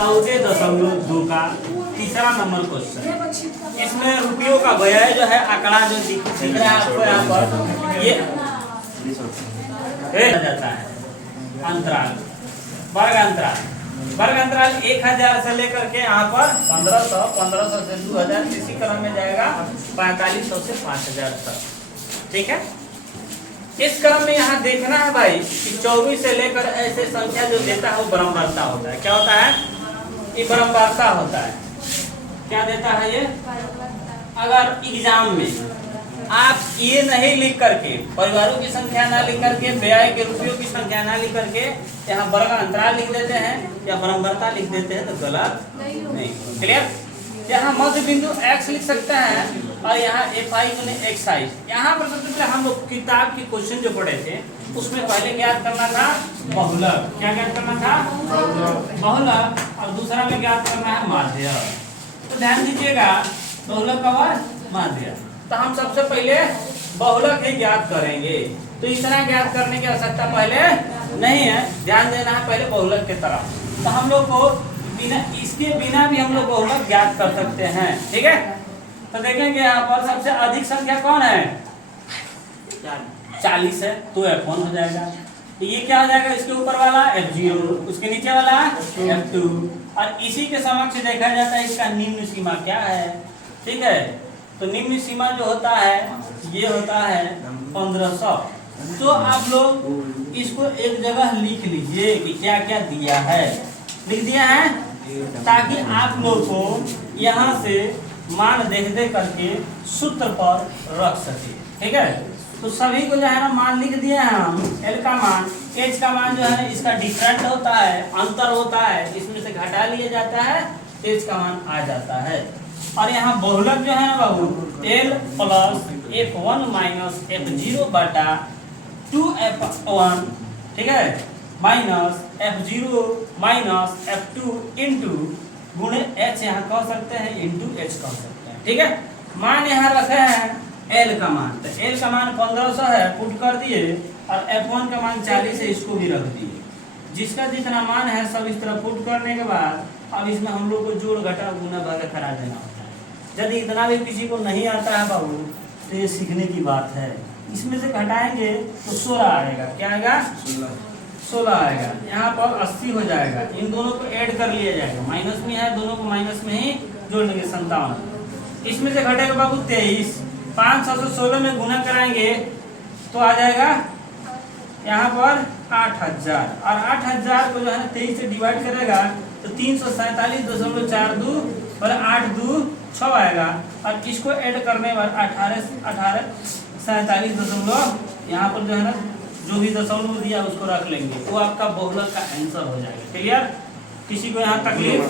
14.2 का तीसरा number question. इसमें रुपयों का व्यय जो है आंकड़ा जो दिख रहा है आपको यहाँ पर, ये जाता है अंतराल, वर्ग अंतराल 1000 से लेकर के यहाँ पर 1500 से 2000, इसी क्रम में जाएगा 4500 से 5000 तक। ठीक है, इस क्रम में यहाँ देखना है भाई कि 24 से लेकर ऐसे संख्या जो देता है वो बराबरता होता है। क्या होता है? ये बराबरता होता है। क्या देता है ये? अगर एग्जाम में आप ये नहीं लिख करके, परिवारों की संख्या ना लिख करके, व्यय के रुपयों की संख्या ना लिख करके यहाँ वर्ग अंतराल लिख देते हैं या बराबरता लिख देते हैं तो गलत नहीं। क्लियर? यहाँ मध्य बिंदु x लिख सकते हैं और यहाँ fi गुने xi। यहाँ पर सबसे पहले हम लोग किताब की क्वेश्चन जो पढ़े थे उसमें पहले ज्ञात करना था बहुलक। क्या ज्ञात करना था? बहुलक। और दूसरा में ज्ञात करना है माध्य। तो ध्यान दीजिएगा, बहुलक और माध्य। तो हम सबसे पहले बहुलक ही ज्ञात करेंगे, तो इतना ज्ञात करने की आवश्यकता पहले नहीं है, ध्यान देना है पहले बहुलक की तरफ। तो हम लोग को इसके बिना भी हम लोग बहुलक ज्ञात कर सकते हैं। ठीक है, तो देखेंगे यहाँ पर सबसे अधिक संख्या कौन है? 40 है, तो F1 हो जाएगा। तो ये क्या हो जाएगा? इसके ऊपर वाला F0, उसके नीचे वाला F2, और इसी के समक्ष देखा जाता है इसका निम्न सीमा क्या है। ठीक है, तो निम्न सीमा जो होता है ये होता है 1500। तो आप लोग इसको एक जगह लिख लीजिए कि क्या क्या दिया है। लिख दिया है ताकि आप लोग को यहाँ से मान देख करके सूत्र पर रख सके। ठीक है, तो सभी को जो है ना मान लिख दिए हैं हम। L का मान, H का मान जो है इसका डिफरेंट होता है, अंतर होता है, इसमें से घटा लिया जाता है, H का मान आ जाता है। और यहाँ बहुलक जो है ना बाबू, L plus F1 minus F0 बटा 2F1, ठीक है, minus F0 minus F2 into गुणे H यहाँ कह सकते हैं, इंटू H कह सकते हैं। ठीक है, मान यहाँ रखे हैं L का मान, तो L का मान 1500 है, पुट कर दिए, और F1 का मान 40 है, इसको भी रख दिए। जिसका जितना मान है सब इस तरह पुट करने के बाद अब इसमें हम लोग को जोड़ घटा गुना भागा करा देना होता है। यदि इतना भी किसी को नहीं आता है बाबू तो ये सीखने की बात है। इसमें से घटाएंगे तो 16 आएगा। क्या आएगा? 16 आएगा। यहाँ पर 80 हो जाएगा। इन दोनों को ऐड कर लिया जाएगा, माइनस में है, दोनों को माइनस में ही जोड़ लेंगे, 57। इसमें से घटेगा बाबू 23। 500 से 16 में गुना कराएंगे तो आ जाएगा यहाँ पर 8000, और 8000 को जो है 23 से डिवाइड करेगा तो 347.42 और 82 6 आएगा, और इसको ऐड करने पर 47 दशमलव यहाँ पर जो है ना जो भी दशमलव दिया उसको रख लेंगे, वो आपका बहुलक का आंसर हो जाएगा। क्लियर? किसी को यहाँ तकलीफ?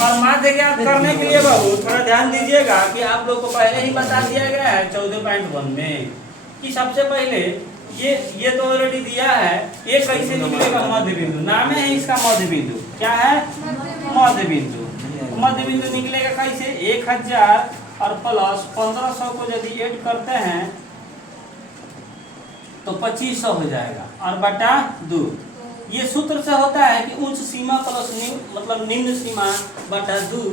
और माध्य ज्ञात करने के लिए बाबू थोड़ा ध्यान दीजिएगा कि आप लोग को पहले ही बता दिया गया है 14.1 में कि सबसे पहले ये तो ऑलरेडी दिया है, ये कैसे निकलेगा? मध्य बिंदु, नाम है इसका मध्य बिंदु। क्या है? मध्य बिंदु। मध्य बिंदु निकलेगा कैसे? 1000 और प्लस 1500 को यदि ऐड करते हैं तो 2500 हो जाएगा, और बटा 2। ये सूत्र से होता है कि उच्च सीमा प्लस निम्न, मतलब निम्न सीमा बटा 2।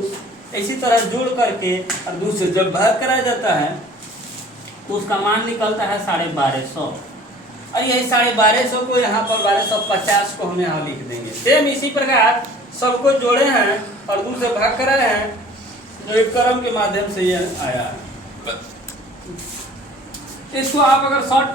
इसी तरह जोड़ करके और 2 से जब भाग कराया जाता है तो उसका मान निकलता है 1250। और यही 1250 को यहाँ पर 1250 को हम यहाँ लिख देंगे। सेम इसी प्रकार सबको जोड़े हैं और 2 से भाग कराए हैं, जो एक क्रम के माध्यम से ये आया है। इसको आप अगर शॉर्ट